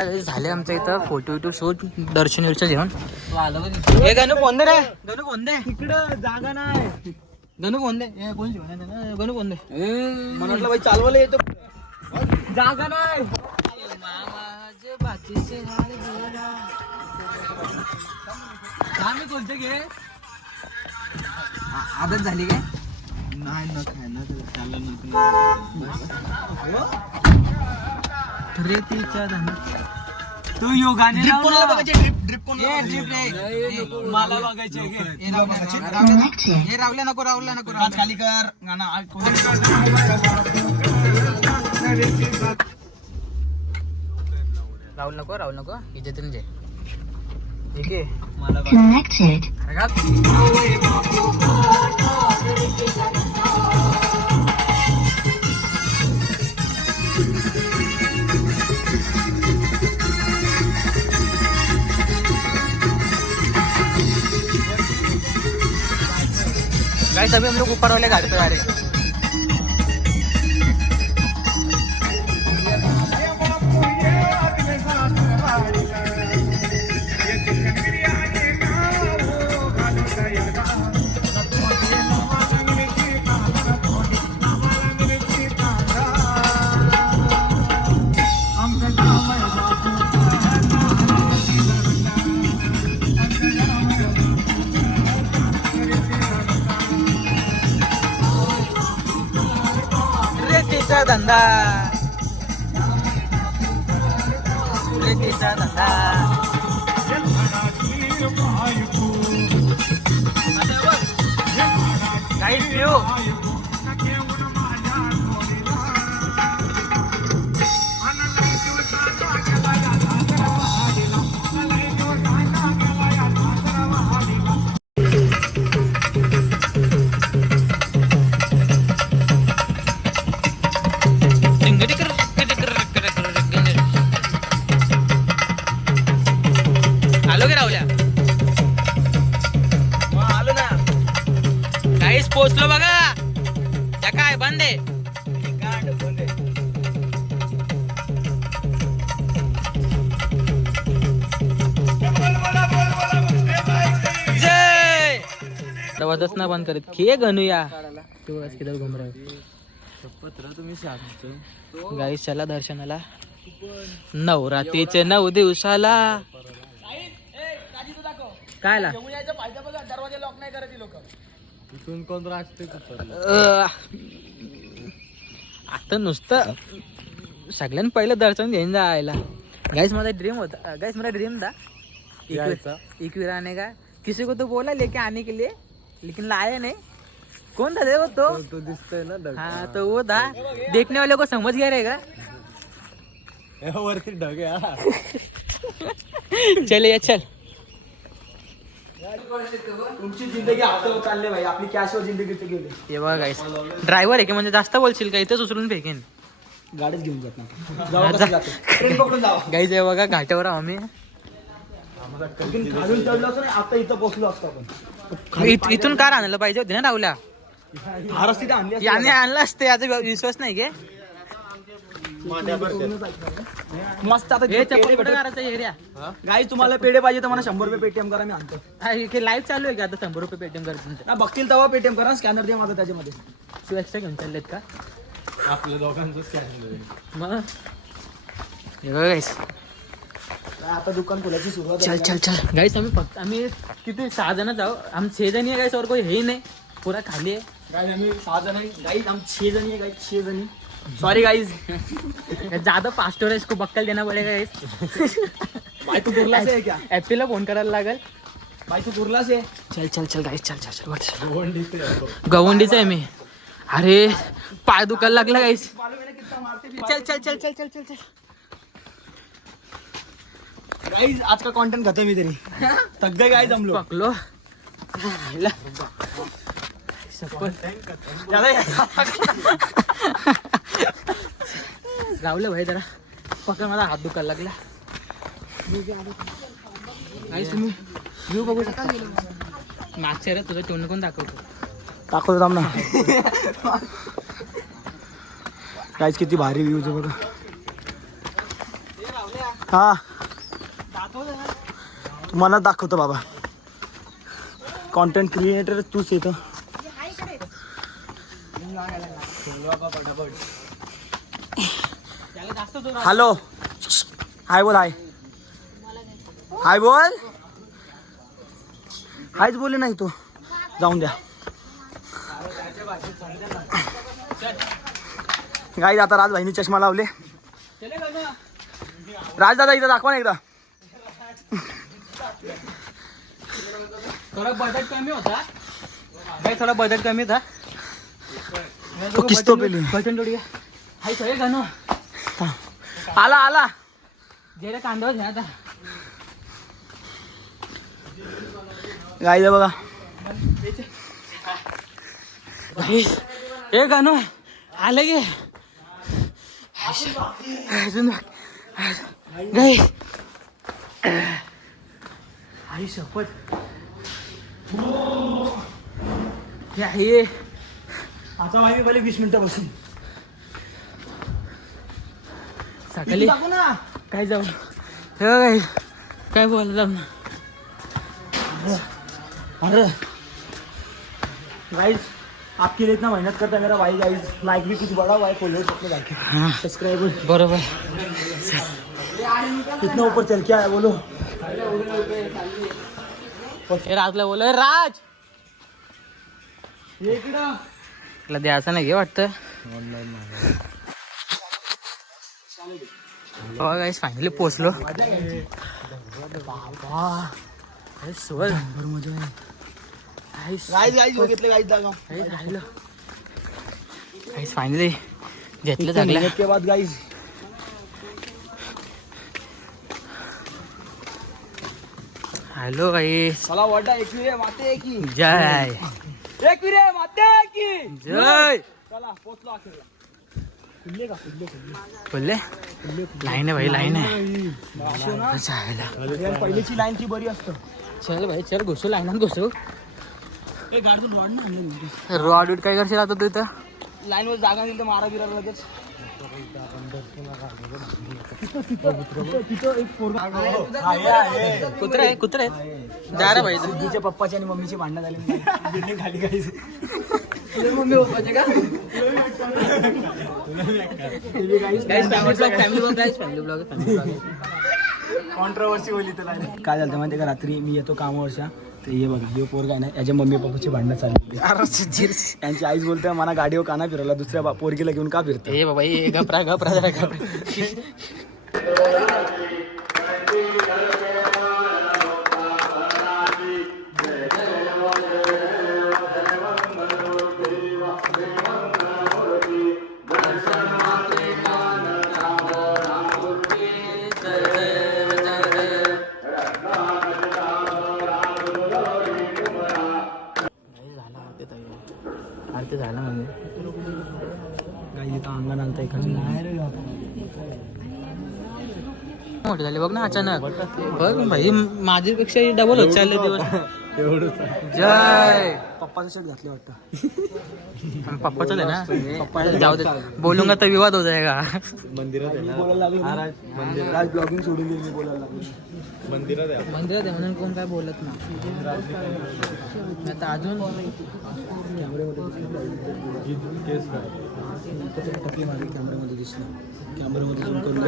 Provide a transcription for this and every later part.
झाले आमच्या इथं फोटो विटो शूट दर्शन विर्शन घेऊन हे गणू कोण रे गणू कोण दे तिकडं जागा नाही. गणू कोण दे कोण गणू कोण दे म्हटलं बाई चालवायला येतो. जागा नाही कोणते घे आदत झाली काय नाही ना काय ना चाललं रेतीच्या तू योगाने कोणाला बघायचे ड्रिप मला बघायचे हे रावल्या नको आज खाली कर गाणं राहुल नको इथे जे ठीक आहे मला गाइस अभी हम लोग ऊपर वाले घाट पे आ रहे हैं धंदा रेतीचा धंदा गाइस व्यू पोचलो बघा त्या काय बंद आहे जय दवादच ना बंद करीत खे गणूया तू आज किधर घुम रहे तुम्ही सांगतो गाईस चला दर्शनाला नवरात्रीचे 9 दिवसाला कायला दरवाजा लॉक नाही करत लोक इथून कोण राहते आता नुसतं सगळ्यांनी पहिलं दर्शन घेऊन जायला गाइस माझा ड्रीम होता गाइस मेरा ड्रीम था इक्विरा आने का किसी को तो बोला लेके आने के लिए लेकिन लाया नहीं कौन था वो तो दिसतोय ना हाँ तो वो था देखने वाले को समझ गया रहेगा वरती ढग चले चल तुमची जिंदगी हातावर चालले भाई आपली कॅशवर जिंदगी गेली हे बघा गाइस ड्रायव्हर आहे की म्हणजे जास्त बोलशील का इथंच उचलून फेकेन गाडीच घेऊन जात ना ट्रेन पकडून जावा गाइस हे बघा घाटावर आम्ही खालून चढलो असतो ना आता इथं पोहोचलो असतो आपण इथून कार आणायला पाहिजे होती ना राहुल्या महाराज तिथे आणली याने आणलं असते याचा विश्वास नाही घे मस्त आता एरिया गाई तुम्हाला पेढे पाहिजे तर मला 100 रुपये पेटीएम करा मी आणतो लाईव्ह चालू आहे का आता 100 रुपये पेटीएम करायचं बघतील तेव्हा पेटीएम करा स्कॅनर द्या माझा त्याच्यामध्ये तू एक्स्ट्रा घेऊन चाललेत का आपल्या दोघांचं स्कॅनर मग हे बघा गाईस आता दुकान खोलायची सुरुवात चल चल चल गाइस आम्ही किती 6 जण जाऊ हम 6 जण है गाइस और कोई है ही नहीं पूरा खाली है गाइस आम्ही 6 जण आहे गाइस हम 6 जण आहे गाइस 6 जण सॉरी गाइस ज्यादा फास्टर है इसको बक्कल देना पड़ेगा गाइस भाई तू कुर्ला से है क्या ऍपीला फोन करायला लागल भाई तू कुर्ला से चल चल चल गाइस चल चल चल गवंडीचा आहे मी अरे पाय दुखायला लागला गाइस चल चल चल चल चल चल चल गाइस आज का कंटेंट खत्म ही तेरी थक गए गाइस हम लोग पकलो राहुल भाई जरा पकड माझा हात दुखायला लागला गाइस तुम्ही व्ह्यू बघू शकता मागच्या रे तुझं तोंड कोण दाखवतो थांब ना गाइस किती भारी व्ह्यूज आहे बघा हा तुम्हाला दाखवतो बाबा. कॉन्टेंट क्रिएटर तूच येतो. हॅलो हाय बोल. हाय हाय बोल. हायच बोले नाही तू. जाऊन द्या गाईज. आता राजभाईनी चष्मा लावले. राजदादा इथं दाखवा ना एकदा. थोडा बजेट कमी होता भाई, थोडा बजेट कमी था. तो किस्तो पेली बटन जोडी हाय सगळे गाणं. आला आला. जेला कांदा घ्या आता. गाईज बघा. हे गाणं आलं गे अजून गाई. आई शपथ हे आहे. आता आम्ही पहिले 20 मिनिटं बसून सकाळी ना. काय जाऊ हे काय बोल जाऊ ना. अरे गाइस आपके लिए इतना मेहनत करता है मेरा भाई. गाइस लाइक भी कुछ बड़ा हुआ है. फॉलोअर्स अपने भाई के सब्सक्राइबर बरोबर. कितना ऊपर चल के आया बोलो. हे राजला बोल राज तुला द्यायचं नाही घे वाटतं. गाईस फायनली पोचलो. सोल मजा आहे. गाईस गाइस बघितले गाइस जागा. गाईस फायनली घेतलं चांगलं. के बाद गाइस हॅलो गाईस. चला वाटा एकविरे माते की जय एकविरे माते की जय. चला पोचलो अखेरला. खुल्ले का खुल्ले बोलले लाईन आहे भाई, लाईन आहे. ना. जायला पहिलीची लाईन ती बरी असतं. चल भाई चल घुसू लाईनात घुसू. एक गाडीतून रॉड ना आणले. रॉड काय करशील आता तू इथं. लाईन वर जागा दिली तर मारा बिराला लगेच. तिथं एक पोरगा कुत्रा आहे कुत्रा आहे. जा रे भाई. सिद्धूच्या पप्पाची आणि मम्मीची भांडणं झाली. बिल्डिंग खाली गाईस. मम्मी पप्पाचे का फॅमिली ब्लॉग. कॉन्ट्रोवर्सी होली तर काय झालं माहिती का. रात्री मी येतो कामावरच्या तर ये बघा हे पोरगा आहे ना याच्या मम्मी पप्पाची भांडणं चालली. यांची आईच बोलते मला गाडीवर का नाही फिरवला, दुसऱ्या पोरगीला घेऊन का फिरतो. ए बाबा ये घबरा घबरा जरा घबरा. ते झालं म्हणजे गाई इथं अंगण आणता एखादी मोठे झाले बघ ना अचानक. बघ भाई माझ्यापेक्षा डबल होत चालले दिवस. जय. पप्पाचं शर्ट घातले वाटतं. पप्पाच आहे ना. पप्पा जाऊ दे बोलूंगा तर विवाद हो जाएगा. मंदिरात बोलायला लागलो. आज ब्लॉगिंग सोडून दिली मी बोलायला लागलो. मंदिरात आहे म्हणून कोण काय बोलत नाही. आता अजून कॅमेऱ्यामध्ये दिसलं. कॅमेऱ्यामध्ये झूम करून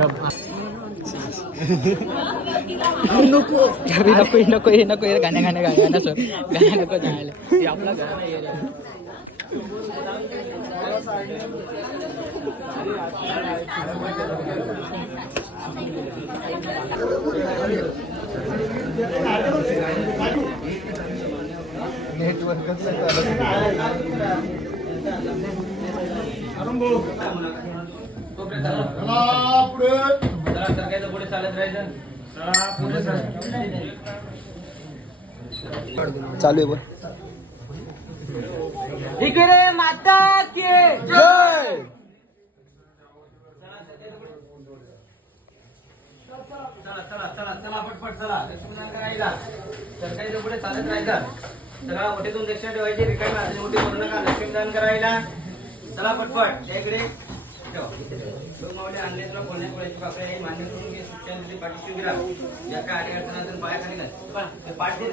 नको नको नको हे नको हे गाण्या गाण्या गाण्या सर गाण्या नको जायला. हे आपला घर चालू आहे बोल. इकडे माता की जय. चला पटपट चला. लक्ष्मीनारायण करायला सरकारी पुढे चालत राहायचं. सगळा मोठीतून दक्षिणा ठेवायची. रिकामी हाताने मोठी करू नका. लक्ष्मीनारायण करायला चला पटपट. या इकडे लोक मावले आणले तुला कोण्या कोणाची बापरे हे मान्य करून घे शिक्षण पाठीशी उभी राहा ज्या काय अडी अडचण पाया खाली घाल पाठ दे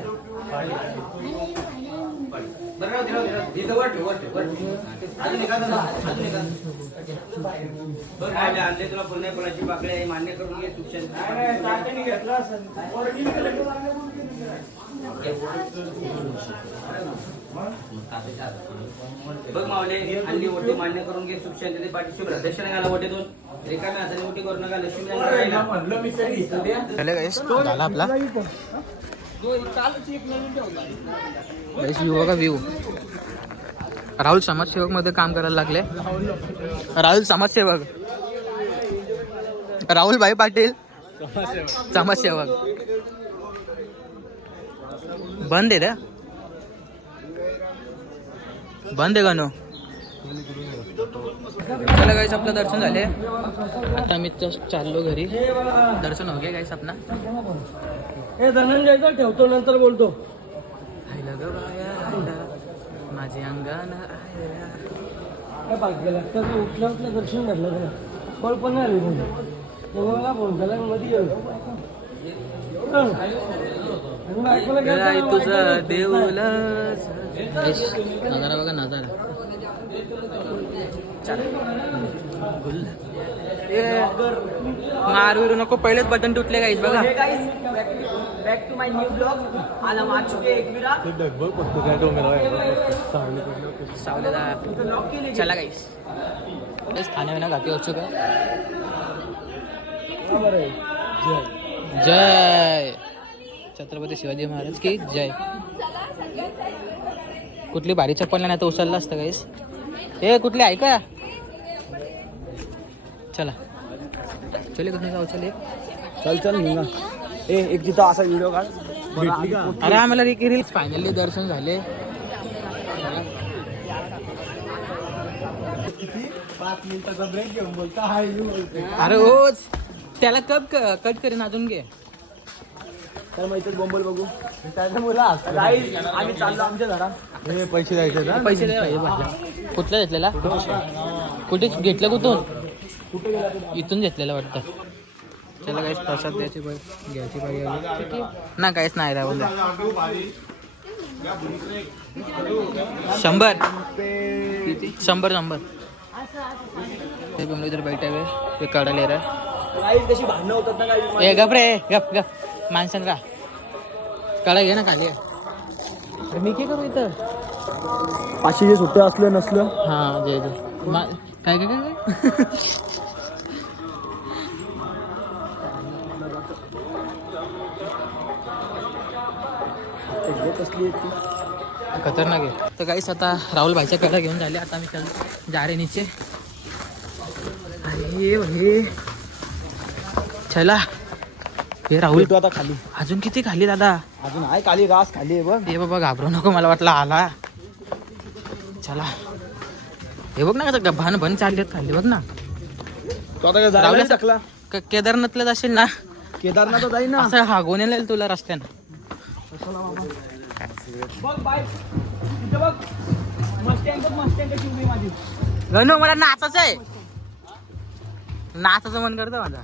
बरं राहू दे राहू दे इथं वर ठेव अजून एखादा अजून एखादा बरं मावले आणले तुला कोण्या कोणाची बापरे हे मान्य करून घे शिक्षण बघ मावले हल्ली ओटी मान्य करून घे सुख शांती पाठीशी उभा दक्षिण घाला ओटी दोन रिकाम्या हाताने ओटी करू नका लक्ष्मी चले गाईस झाला आपला गाईस व्ह्यू बघा व्ह्यू राहुल समाजसेवक मध्ये काम करायला लागले राहुल समाजसेवक राहुल भाई पाटील समाजसेवक बंद आहे रे बंद आहे गाणं चला गाईस आपलं दर्शन झाले आता मी चाललो घरी दर्शन हो गया गाईस आपला हे धनंजयचा ठेवतो नंतर बोलतो आयला ग बाया आयला माझे अंगान आयला काय बाकी लागतं उठल्या उठल्या दर्शन घडलं तुला कॉल पण नाही आली म्हणजे तेव्हा फोन झाला मध्ये काय तुझं देऊल नजारा बघा नजारा गुल मारू नको पहिलेच बटन तुटले गाईस बघा back to my new blog आला आ चुके एकविरा सावलेला चला गाईस खाने में घाटी हो चुका जय छत्रपती शिवाजी महाराज की जय कुठली भारी चप्पल नाही तर उचलला असतं गाईस हे कुठली आहे का चला चले कसं जाऊ चले चल चल निघा एक तिथं असा व्हिडिओ काढ भेटली का अरे आम्हाला रील फायनली दर्शन झाले 5 मिनिटाचा ब्रेक घेऊन बोलता हाय अरे होच त्याला कप कट करेन अजून घे तर मग इथेच बोंबल बघू त्याच्या मुला आम्ही चाललो आमच्या घरात हे पैसे द्यायचे ना पैसे द्या कुठला घेतलेला कुठे घेतलं कुठून कुठे गेला इथून घेतलेलं वाटतं चला काहीच प्रसाद द्यायची घ्यायची पाहिजे ना काहीच नाही राहुल 100 ते पण इधर बैठा हुए ते काढा ले रहा काही कशी भांडणं होतात ना काही ए गप रे गप गप माणसां का काढा घे ना खाली अरे मी काय करू इथं 500 सुट्टे असलं नसलं हा जय जय काय काय काय कसली खतरनाक आहे तर काहीच आता राहुल भाईच्या कडे घेऊन झाले आता मी चल जा रे नीचे हे चला हे राहुल तू आता खाली अजून किती खाली दादा अजून आहे खाली घास खाली आहे बघ हे बाबा घाबरू नको मला वाटलं आला चला हे बघ ना कसं भन भन चालले खाली बघ ना तू आता काय राहुल टाकला केदारनाथला जाशील ना केदारनाथ जाईल ना असं हा गोण्याला येईल तुला रस्त्यानं बघ बाय इथे बघ मस्टँड शिवली माझी गणू मला नाचायचं आहे नाचाचं मन करतं माझा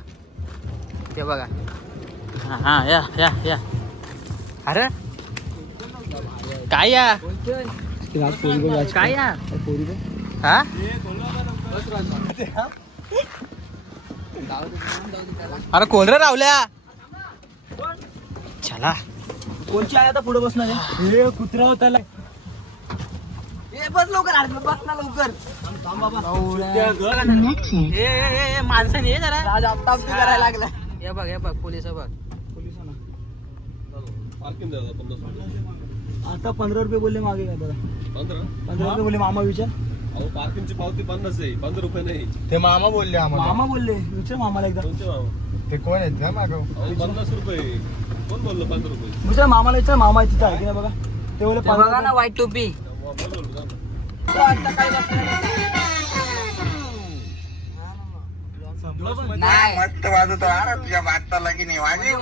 ते बघा हा हा या या या अरे काय या काय या हा अरे कोण रे रावल्या चला कोणची आहे आता पुढे बसणार हे कुत्रा होता बस लवकर बस ना लवकर माणसाने ये जरा आज आता करायला लागला हे बघ पोलिस बघ आता 15 रुपये बोलले मागे काय बघा 15 रुपये बोलले मामा विचार पार्किंगची पावती 50 आहे 15 रुपये नाही ते मामा बोलले आम्हाला मामा बोलले विचार मामाला एकदा कोणते मामा ते कोण आहेत ना मागं 50 रुपये कोण बोललो 15 रुपये विचार मामाला विचार मामा आहे तिथं आहे की नाही बघा ते बोलले बघा ना वाईट टोपी मस्त वाजतो अरे तुझ्या वाजता की नाही वाजू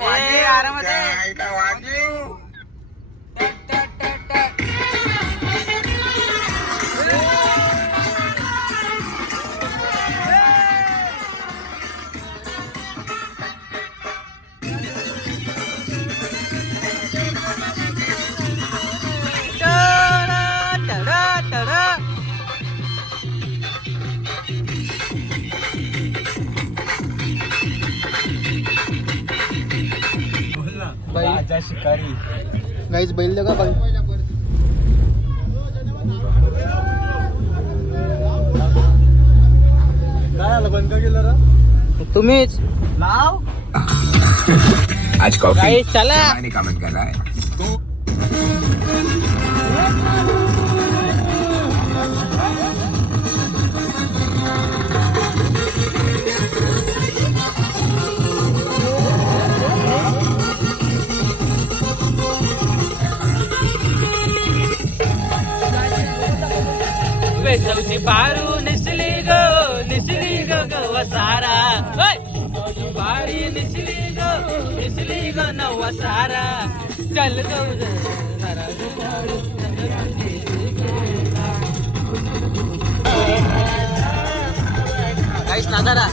जंगलाच्या शिकारी. गाईच बैल का बघ. काय आलं बंद का केलं रा? तुम्हीच लाव. आज कॉफी गाईच चला. जमाने का मन कर रहा है. वेचवची पारू निसली ग वसारा. पारी निसली ग नवसारा. चल ग काहीच नादारा.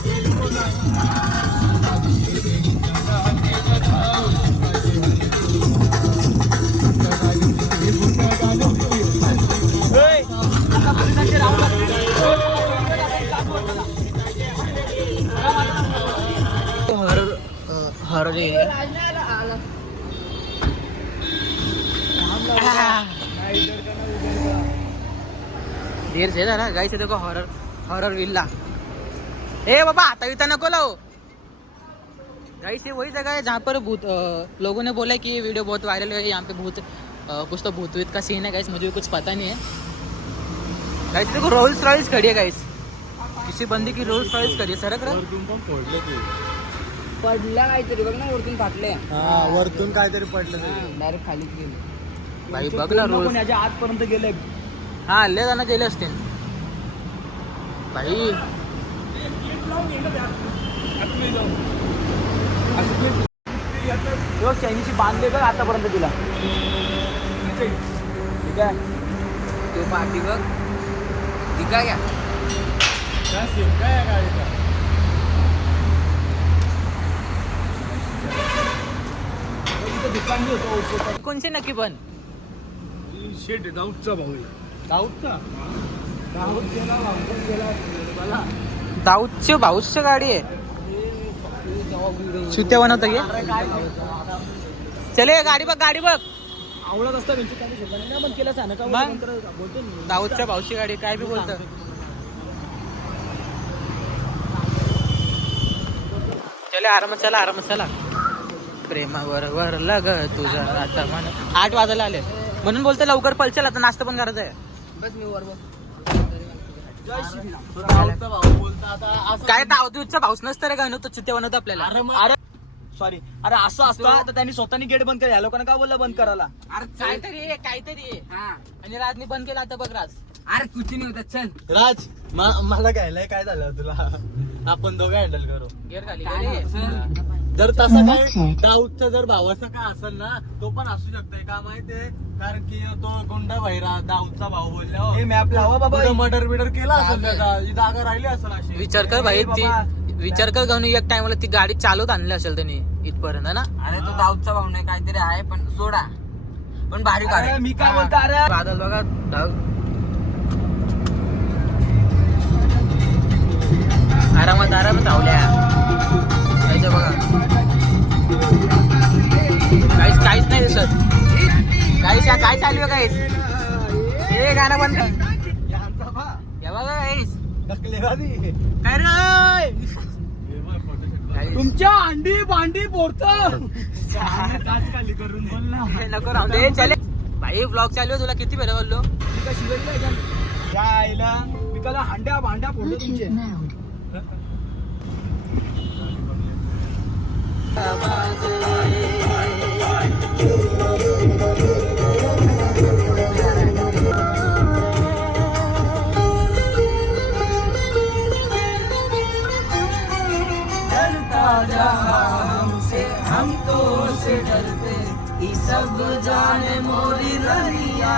हॉरर देर से ना गाइस देखो हॉरर विल्ला. ए बाबा आता इतना नको लाओ. गाइस ये वही जगह है जहाँ पर भूत लोगों ने बोला कि ये वीडियो बहुत वायरल है. यहाँ पे भूत कुछ तो भूत का सीन है गाइस. मुझे भी कुछ पता नहीं है गाइस. देखो रोल्स रॉयल्स खड़ी है गाइस. किसी बंदी की रोल्स रॉयल्स खड़ी है. सरक रहा पडला काहीतरी बघ ना वरतून फाटले. वरतून काहीतरी पडलं. डायरेक्ट खाली गेले. भाई बघ ना रोल्स. याच्या आतपर्यंत गेले. हा हल्ले जाणं गेले असतील भाई. चायनीची बांधले बघ आतापर्यंत तिला. ठीक आहे. तो पाठी बघ दिका घ्या. काय गाडीचा दुकान बी होतं. कोणचे नक्की पण शेट दाऊदचा भाऊ. दाऊदचा दाऊदची भाऊची गाडी आहे. सुत्या बनवता घे. चले गाडी बघ आवडत असतं त्यांची काही शोधाने नाही पण केलं सांग का मग? बोलतो ना. दाऊदच्या भाऊची गाडी काय बी बोलत. चले आरामात चला. प्रेमावर वरला ग तुझा आता म्हण. 8 वाजायला आले म्हणून बोलतो लवकर पलचल. आता नाश्ता पण करायचा आहे. बस मी वर बघ. दाऊदचा भाऊ बोलता आता असं. काय दाऊदचा भाऊच नसतं रे गाणं. तो चित्ते बनवतो आपल्याला. अरे सॉरी. अरे असं असतं तर त्यांनी स्वतःनी गेट बंद केला. या लोकांना का बोललं बंद करायला? अरे काहीतरी हा. आणि राजनी बंद केला. आता बघ राज. अरे कुठे नाही होत. चल राज मला घ्यायला काय झालं तुला? आपण दोघं हँडल करू. गेअर खाली काय नाही होत, चल. जर तसं काय दाऊदचा जर भावाचा काय असेल ना तो पण असू शकतोय का माहितीये. कारण की तो गुंडा भैरा दाऊदचा भाऊ बोलल्या मॅप लावा बाबा. मर्डर बिडर केला असेल त्याचा. ही जागा राहिली असेल अशी. विचार कर भाई. ती विचार कर गाऊन एक टाइमला ती गाडी चालवत आणली असेल त्यांनी इथपर्यंत ना. अरे तो दाऊदचा भाऊ नाही काहीतरी आहे पण सोडा. पण भारी अरे काढ. मी काय बोलतो. अरे बादल बघा. आरामात धावल्या. यायचं बघा. काहीच नाही दिसत. काय चालू आहे काहीच. हे गाणं बंद कर. या बघा काहीच. काय रे तुमच्या अंडी भांडी पोरतं. खाली करून बोल ना. हे नको राहू दे. चले भाई ब्लॉग चालू आहे. तुला किती वेळ बोललो. आईला मी त्याला हांड्या भांड्या फोडतो तुमचे. हमको से डरते ये सब जाने मोरी रनिया.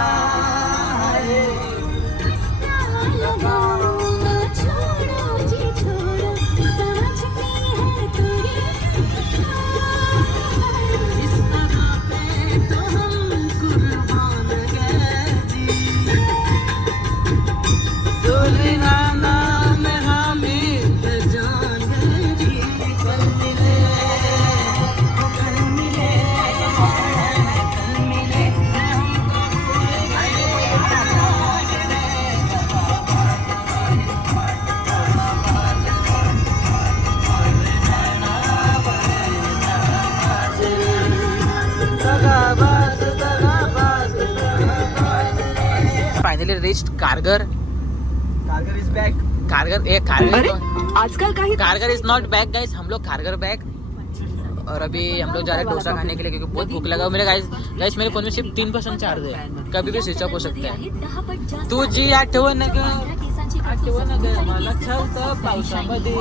फायनली रिच कारगर. कारगर इज बॅक. कारगर आजकल काही कारगर इज नॉट बैक गाइस, हम लोग कारगर बैक. और अभी हम लोग जा रहे हैं डोसा खाने के लिए क्योंकि बहुत भूख लगा. मेरे गाइस मेरे फोन में सिर्फ 3% चार्ज है, कभी भी स्विच ऑफ हो सकता है. तुझी आठवण ग मला छलतं पावसामध्ये,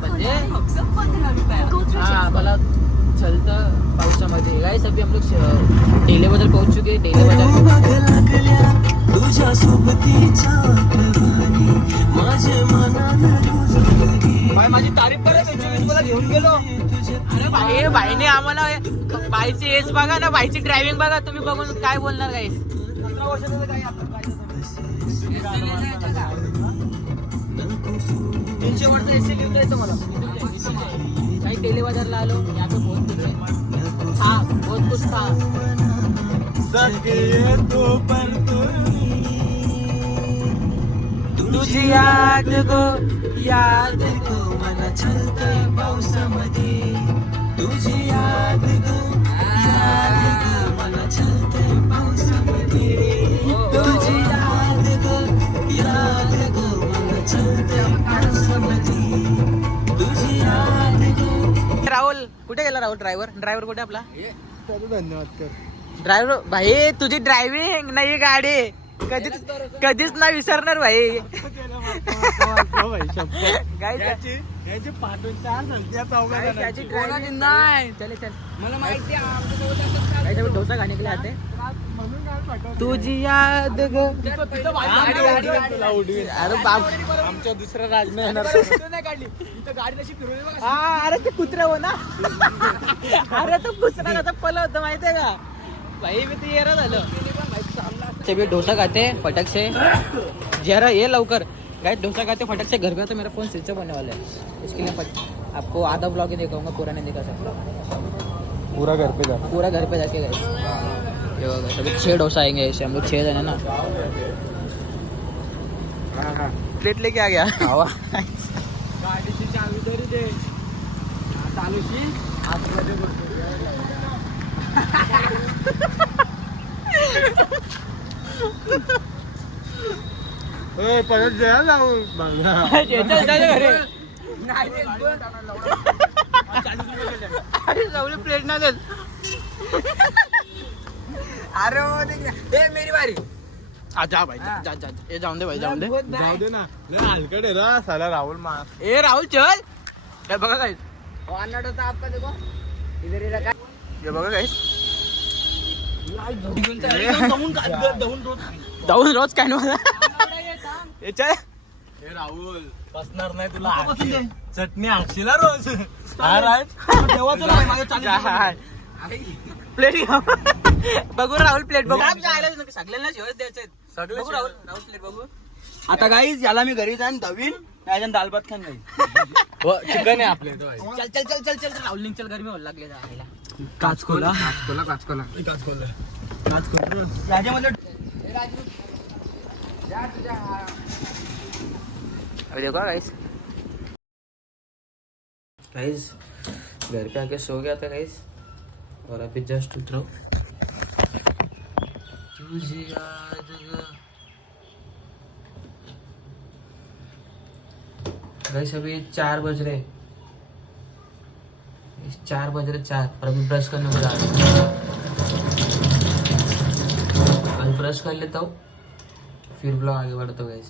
म्हणजे मला छलतं पावसामध्ये. गाइस अभी हम लोग डेले बाजार पहुंच चुके हैं. डेले बाजार माझी तारीफ करा त्याची, मला घेऊन गेलो. अरे भाईने आम्हाला बाईची एज बघा ना, बाईची ड्रायव्हिंग बघा, तुम्ही बघून काय बोलणार गाईस. 15 वर्षाचं काही आता काय 300 वरचं एसी लिहिता येतं मला. काही डेली बाजारला आलो, यहाँ पे बहुत कुछ है. हा बहुत कुछ था. सके तो पर तुझी याद गो मला छलतंय पावसामध्ये. तुझी याद गो मला छलतंय पावसामध्ये. तुझी याद गो मला छलतंय पावसामध्ये. तुझी याद गो. राहुल कुठे गेला? राहुल ड्रायव्हर कुठे आपला? धन्यवाद कर. ड्रायव्हर भाई, तुझी ड्रायव्हिंग नाही गाडी कधीच नाही विसरणार भाई. याची पाठवून चार नंतर चौघा नाही चले चल, मला माहिती आहे डोसा खाने के लिए आते. तुझी याद ग. अरे बाप, आमच्या दुसऱ्या राजने येणार. अरे ते कुत्रा हो ना. अरे तो कुत्रा आता पलवतो माहितीये का भाई. मी ते येरा झालं. भी डोसा खाते फटक से. जरा ये लवकर गाइस, डोसा खाते फटक से घर का. तो मेरा फोन स्विच ऑफ होने वाला है, इसके लिए आपको आधा ब्लॉग ही दिखाऊंगा, पूरा नहीं दिखा सकता. पूरा घर पे जा. पूरा घर पे जाके गाइस अभी 6 डोसा आएंगे ऐसे. हम लोग 6 जन है ना. प्लेट लेके आ गया. गाडीची चावी तरी दे. चालूची आतमध्ये परत जायला जाऊ प्लेट ना देत. अरे मेरी बारी. जा भाई जा जा. ए जाऊन दे भाई, जाऊन दे. जाऊ दे ना. लय हलकट आहे रा साला राहुल मार. ए राहुल चल. काय बघा काय हे बघा काय जाऊन रोज काय याच्या. हे राहुल बसणार नाही तुला. चटणी हाकशील रोज. प्लेट बघू राहुल, प्लेट बघू. सगळ्यांना जेवण द्यायचं. बघू राहुल प्लेट बघू. आता गाईज याला मी घरी जाईन दवीन, त्याच्या दाल भात खान जाईल. चिकन आहे आपले. चल चल चल चल चल राहुल निघ चल, गरमी व्हायला लागली जायला. काचकोला याच्यामध्ये अभी देखो गाइस घर पे आके सो गया था गाइस, और अभी जस्ट उतरो. तुझी याद गाइस अभी 4 बज रहे. 4 और अभी ब्रश करने को जा रहा हूँ. कल ब्रश कर लेता हूँ, फिर ब्लॉग आगे बढ़ता हूँ गाइस.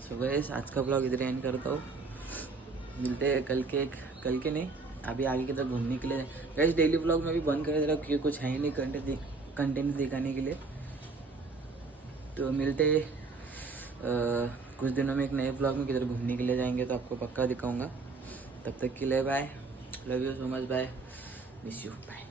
सो गाइस आज का ब्लॉग इधर एंड करता हूँ. मिलते हैं कल के नहीं, अभी आगे की तरफ घूमने के लिए. गाइस डेली ब्लॉग में भी बंद कर दे रहा हूँ क्योंकि कुछ है ही नहीं कंटेंट दिखाने के लिए. तो मिलते कुछ दिनों में एक नए ब्लॉग में किधर घूमने के लिए जाएंगे तो आपको पक्का दिखाऊंगा. तब तक के लिए bye. Love you so much. Bye. Miss you. Bye.